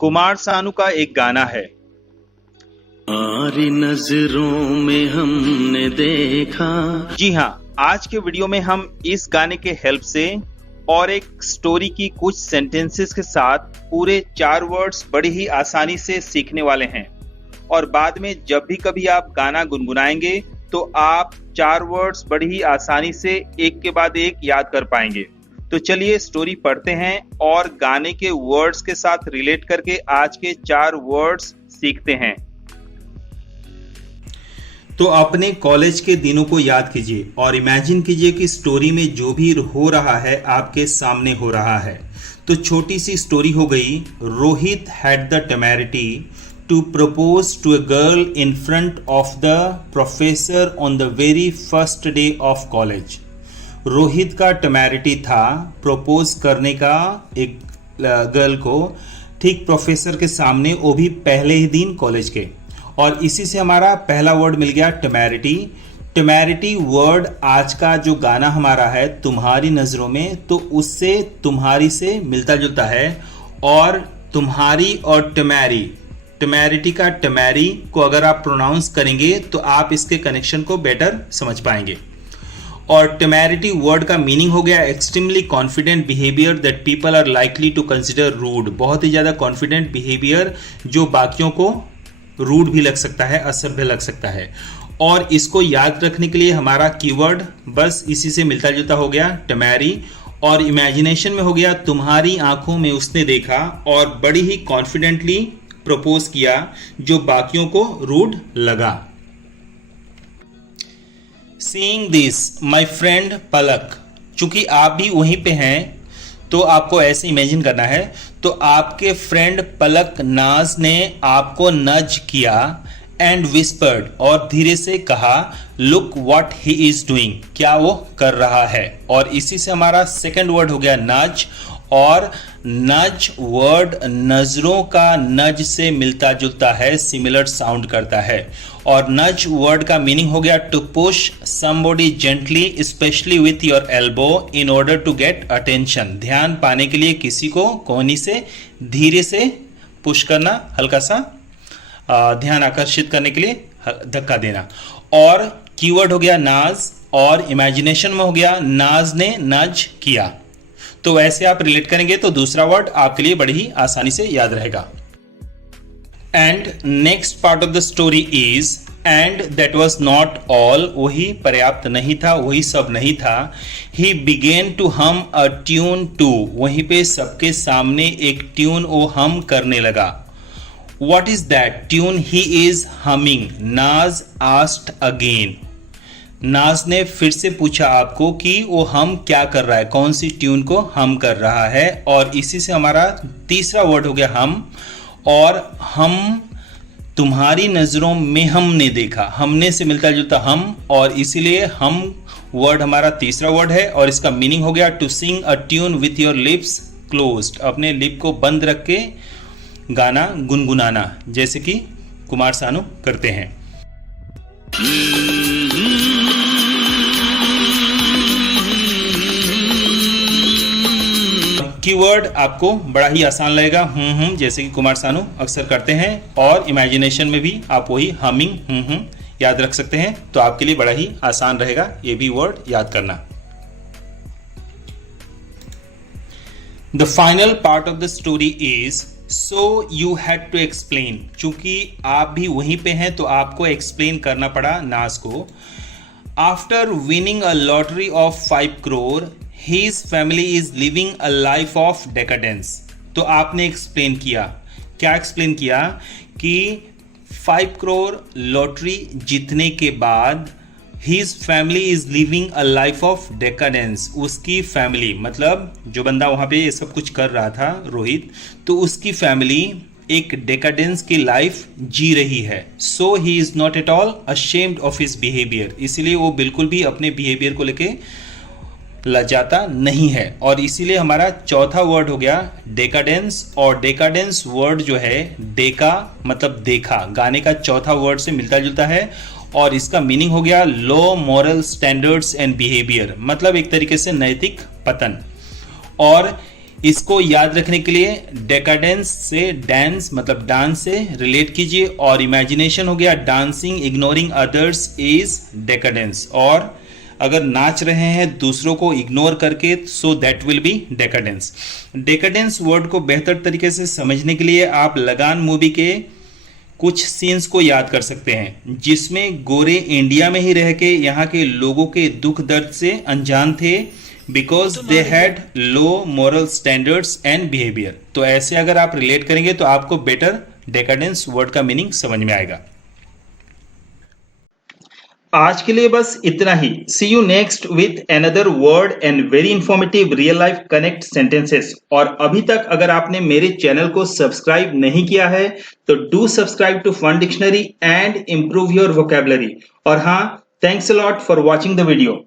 कुमार सानू का एक गाना है। तुम्हारी नजरों में हमने देखा। जी हाँ, आज के वीडियो में हम इस गाने के हेल्प से और एक स्टोरी की कुछ सेंटेंसेस के साथ पूरे 4 वर्ड्स बड़ी ही आसानी से सीखने वाले हैं। और बाद में जब भी कभी आप गाना गुनगुनाएंगे तो आप 4 वर्ड्स बड़ी ही आसानी से एक के बाद एक याद कर पाएंगे। तो चलिए स्टोरी पढ़ते हैं और गाने के वर्ड्स के साथ रिलेट करके आज के 4 वर्ड्स सीखते हैं। तो अपने कॉलेज के दिनों को याद कीजिए और इमेजिन कीजिए कि स्टोरी में जो भी हो रहा है आपके सामने हो रहा है। तो छोटी सी स्टोरी हो गई। Rohit had the temerity to propose to a girl in front of the professor on the very first day of college. Rohit का टेमेरिटी था प्रपोज करने का एक गर्ल को ठीक प्रोफेसर के सामने, वो भी पहले ही दिन कॉलेज के। और इसी से हमारा पहला वर्ड मिल गया टेमेरिटी। टेमेरिटी वर्ड आज का जो गाना हमारा है तुम्हारी नजरों में, तो उससे तुम्हारी से मिलता जुलता है। और तुम्हारी और टेमेरिटी का टेमेरी को अगर आप प्रोनाउंस करेंगे तो आप इसके कनेक्शन को बेटर समझ पाएंगे। और टेमेरिटी वर्ड का मीनिंग हो गया extremely confident behaviour that people are likely to consider rude. बहुत ही ज्यादा कॉन्फिडेंट बिहेवियर जो बाकियों को रूड भी लग सकता है, असभ्य लग सकता है। और इसको याद रखने के लिए हमारा कीवर्ड बस इसी से मिलता जुलता हो गया टेमेरी। और इमेजिनेशन में हो गया तुम्हारी आंखों में उसने देखा और बड़ी ही कॉन्फिडेंटली प्रपोज किया जो बाकियों को रूड लगा। सीइंग दिस माई फ्रेंड पलक, चूंकि आप भी वहीं पे हैं तो आपको ऐसे इमेजिन करना है। तो आपके फ्रेंड पलक नाज ने आपको नज किया एंड विस्पर्ड, और धीरे से कहा look what he is doing, क्या वो कर रहा है। और इसी से हमारा सेकंड वर्ड हो गया नज। और नज वर्ड नजरों का नज से मिलता जुलता है, सिमिलर साउंड करता है। और नज वर्ड का मीनिंग हो गया to push somebody gently specially with your elbow in order to get attention. ध्यान पाने के लिए किसी को कोहनी से धीरे से पुश करना, हल्का सा ध्यान आकर्षित करने के लिए धक्का देना। और कीवर्ड हो गया नाज, और इमेजिनेशन में हो गया नाज ने नज किया। तो वैसे आप रिलेट करेंगे तो दूसरा वर्ड आपके लिए बड़ी ही आसानी से याद रहेगा। And next part of the story is and that was not all, वही पर्याप्त नहीं था, वही सब नहीं था। ही बिगेन टू हम अ ट्यून टू, वहीं पे सबके सामने एक ट्यून वो हम करने लगा। What is that tune he is humming, नाज आस्क्ड अगेन। नाज ने फिर से पूछा आपको कि वो हम क्या कर रहा है, कौन सी ट्यून को हम कर रहा है। और इसी से हमारा तीसरा वर्ड हो गया हम। और हम तुम्हारी नजरों में हमने देखा, हमने से मिलता जुलता हम, और इसीलिए हम वर्ड हमारा तीसरा वर्ड है। और इसका मीनिंग हो गया to sing a tune with your lips closed, अपने लिप को बंद रख के गाना गुनगुनाना, जैसे कि कुमार सानू करते हैं। कीवर्ड आपको बड़ा ही आसान लगेगा, जैसे कि कुमार सानू अक्सर करते हैं। और इमेजिनेशन में भी आप वही हमिंग याद रख सकते हैं, तो आपके लिए बड़ा ही आसान रहेगा ये भी वर्ड याद करना। The final part of the story is so you had to explain, चूंकि आप भी वहीं पे हैं तो आपको एक्सप्लेन करना पड़ा नाज को। After winning a lottery of 5 crore his family is living a life of decadence। तो आपने एक्सप्लेन किया, क्या एक्सप्लेन किया कि 5 crore लॉटरी जीतने के बाद his family is living a life of decadence, उसकी फैमिली मतलब जो बंदा वहां पे ये सब कुछ कर रहा था रोहित, तो उसकी फैमिली एक डेकाडेंस की लाइफ जी रही है। So he is not at all ashamed of his behaviour, इसीलिए वो बिल्कुल भी अपने बिहेवियर को लेके लजाता नहीं है। और इसीलिए हमारा चौथा वर्ड हो गया डेकाडेंस। और डेकाडेंस वर्ड जो है डेका मतलब देखा, गाने का चौथा वर्ड से मिलता जुलता है। और इसका मीनिंग हो गया लो मॉरल स्टैंडर्ड्स एंड बिहेवियर, मतलब एक तरीके से नैतिक पतन। और इसको याद रखने के लिए डेकाडेंस से डांस मतलब डांस से रिलेट कीजिए, और इमेजिनेशन हो गया dancing ignoring others is decadence, और अगर नाच रहे हैं दूसरों को इग्नोर करके so that will be decadence. Decadence word को बेहतर तरीके से समझने के लिए आप लगान मूवी के कुछ सीन्स को याद कर सकते हैं, जिसमें गोरे इंडिया में ही रह के यहाँ के लोगों के दुख दर्द से अनजान थे because they had low moral standards and behaviour. तो ऐसे अगर आप रिलेट करेंगे तो आपको बेटर डेकाडेंस वर्ड का मीनिंग समझ में आएगा। आज के लिए बस इतना ही। See you next with another word and very informative real life connect sentences. और अभी तक अगर आपने मेरे चैनल को सब्सक्राइब नहीं किया है तो do subscribe to Fun Dictionary and improve your vocabulary. और हाँ, thanks a lot for watching the video.